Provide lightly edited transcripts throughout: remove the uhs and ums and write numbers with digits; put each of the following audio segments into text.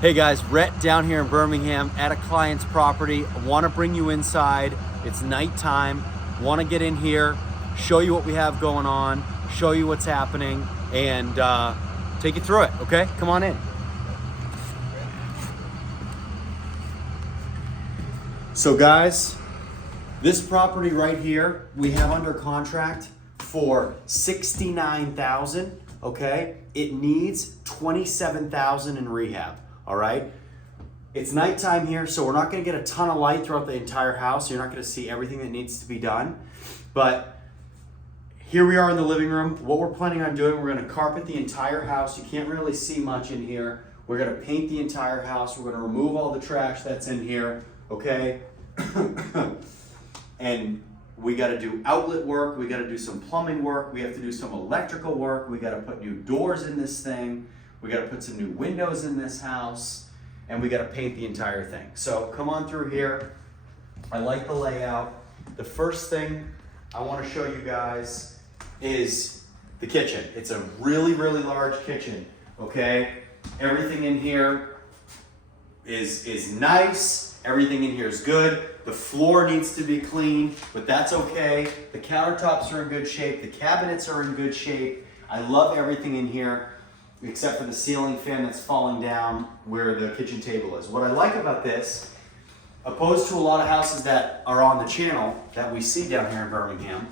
Hey guys, Rhett down here in Birmingham at a client's property. I want to bring you inside. It's nighttime. Want to get in here, show you what we have going on, show you what's happening, and take you through it, okay? Come on in. So guys, this property right here, we have under contract for $69,000, okay? It needs $27,000 in rehab. All right, it's nighttime here, so we're not gonna get a ton of light throughout the entire house. You're not gonna see everything that needs to be done. But here we are in the living room. What we're planning on doing, we're gonna carpet the entire house. You can't really see much in here. We're gonna paint the entire house. We're gonna remove all the trash that's in here, okay? And we gotta do outlet work. We gotta do some plumbing work. We have to do some electrical work. We gotta put new doors in this thing. We gotta put some new windows in this house, and we gotta paint the entire thing. So come on through here. I like the layout. The first thing I wanna show you guys is the kitchen. It's a really, really large kitchen, okay? Everything in here is nice. Everything in here is good. The floor needs to be clean, but that's okay. The countertops are in good shape. The cabinets are in good shape. I love everything in here, except for the ceiling fan that's falling down where the kitchen table is. What I like about this, opposed to a lot of houses that are on the channel that we see down here in Birmingham,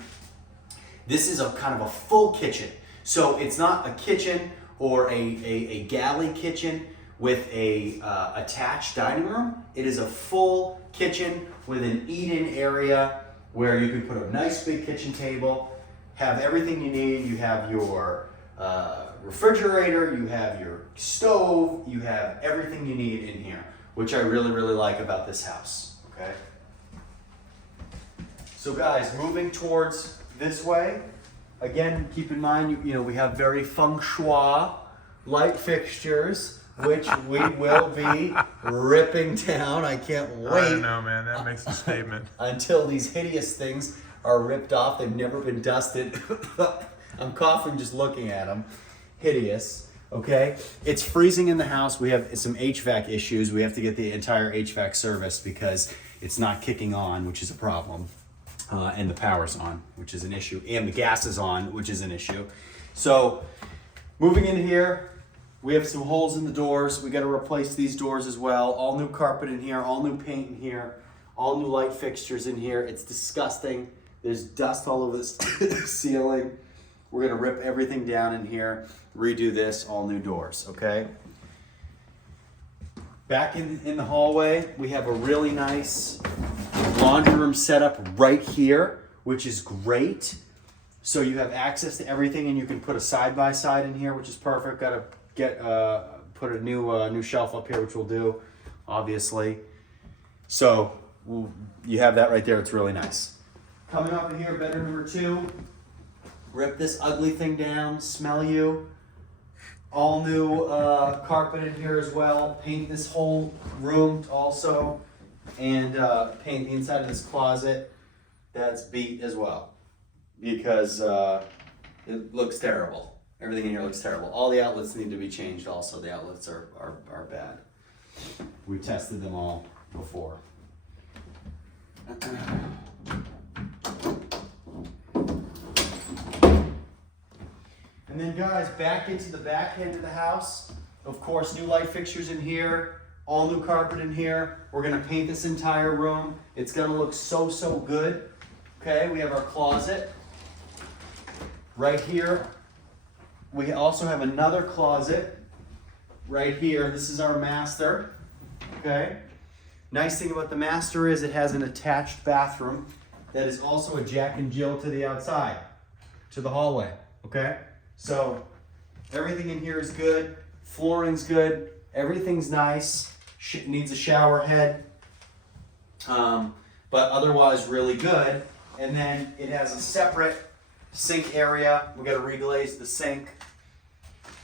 this is a kind of a full kitchen. So it's not a kitchen or a galley kitchen with a attached dining room. It is a full kitchen with an eat-in area where you can put a nice big kitchen table, have everything you need. You have your refrigerator, you have your stove, you have everything you need in here, which I really, really like about this house, okay? So guys, moving towards this way, again, keep in mind, you know, we have very feng shui light fixtures, which we will be ripping down. I can't wait. I don't know, man, that makes a statement. Until these hideous things are ripped off. They've never been dusted. I'm coughing just looking at them. Hideous, okay? It's freezing in the house. We have some HVAC issues. We have to get the entire HVAC serviced because it's not kicking on, which is a problem. And the power's on, which is an issue. And the gas is on, which is an issue. So, moving in here, we have some holes in the doors. We gotta replace these doors as well. All new carpet in here, all new paint in here, all new light fixtures in here. It's disgusting. There's dust all over the ceiling. We're gonna rip everything down in here, redo this, all new doors, okay? Back in the hallway, we have a really nice laundry room setup right here, which is great. So you have access to everything, and you can put a side-by-side in here, which is perfect. Gotta put a new shelf up here, which we'll do, obviously. So you have that right there. It's really nice. Coming up in here, bedroom number 2. Rip this ugly thing down, smell you. All new carpet in here as well. Paint this whole room also. And paint the inside of this closet. That's beat as well. Because it looks terrible. Everything in here looks terrible. All the outlets need to be changed also. The outlets are bad. We tested them all before. And then guys, back into the back end of the house. Of course, new light fixtures in here, all new carpet in here. We're gonna paint this entire room. It's gonna look so, so good. Okay, we have our closet. Right here, we also have another closet right here. This is our master, okay? Nice thing about the master is it has an attached bathroom that is also a Jack and Jill to the outside, to the hallway, okay? So everything in here is good, flooring's good, everything's nice, needs a shower head, but otherwise really good. And then it has a separate sink area. We gotta reglaze the sink.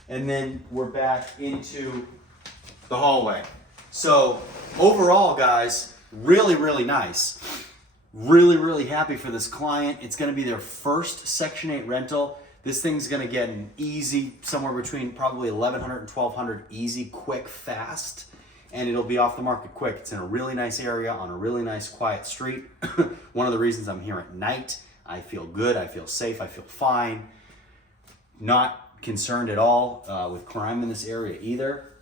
And then we're back into the hallway. So overall, guys, really, really nice. Really, really happy for this client. It's gonna be their first Section 8 rental. This thing's gonna get an easy, somewhere between probably 1,100 and 1,200, easy, quick, fast. and it'll be off the market quick. It's in a really nice area on a really nice quiet street. One of the reasons I'm here at night, I feel good, I feel safe, I feel fine. Not concerned at all with crime in this area either.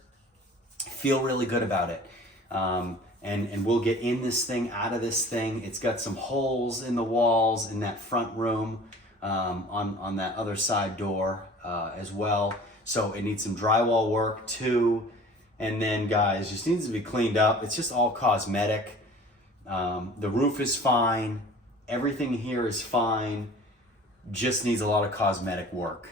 Feel really good about it. And we'll get in this thing, out of this thing. It's got some holes in the walls in that front room on that other side door as well. So it needs some drywall work too. And then guys, just needs to be cleaned up. It's just all cosmetic. The roof is fine. Everything here is fine. Just needs a lot of cosmetic work.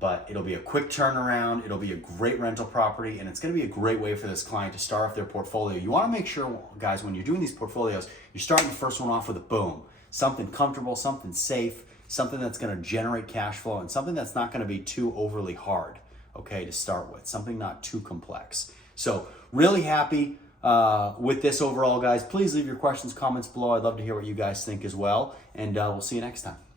But it'll be a quick turnaround. It'll be a great rental property, and it's going to be a great way for this client to start off their portfolio. You want to make sure, guys, when you're doing these portfolios, you're starting the first one off with a boom. Something comfortable, something safe, something that's going to generate cash flow, and something that's not going to be too overly hard, okay, to start with. Something not too complex. So really happy with this overall, guys. Please leave your questions, comments below. I'd love to hear what you guys think as well, and we'll see you next time.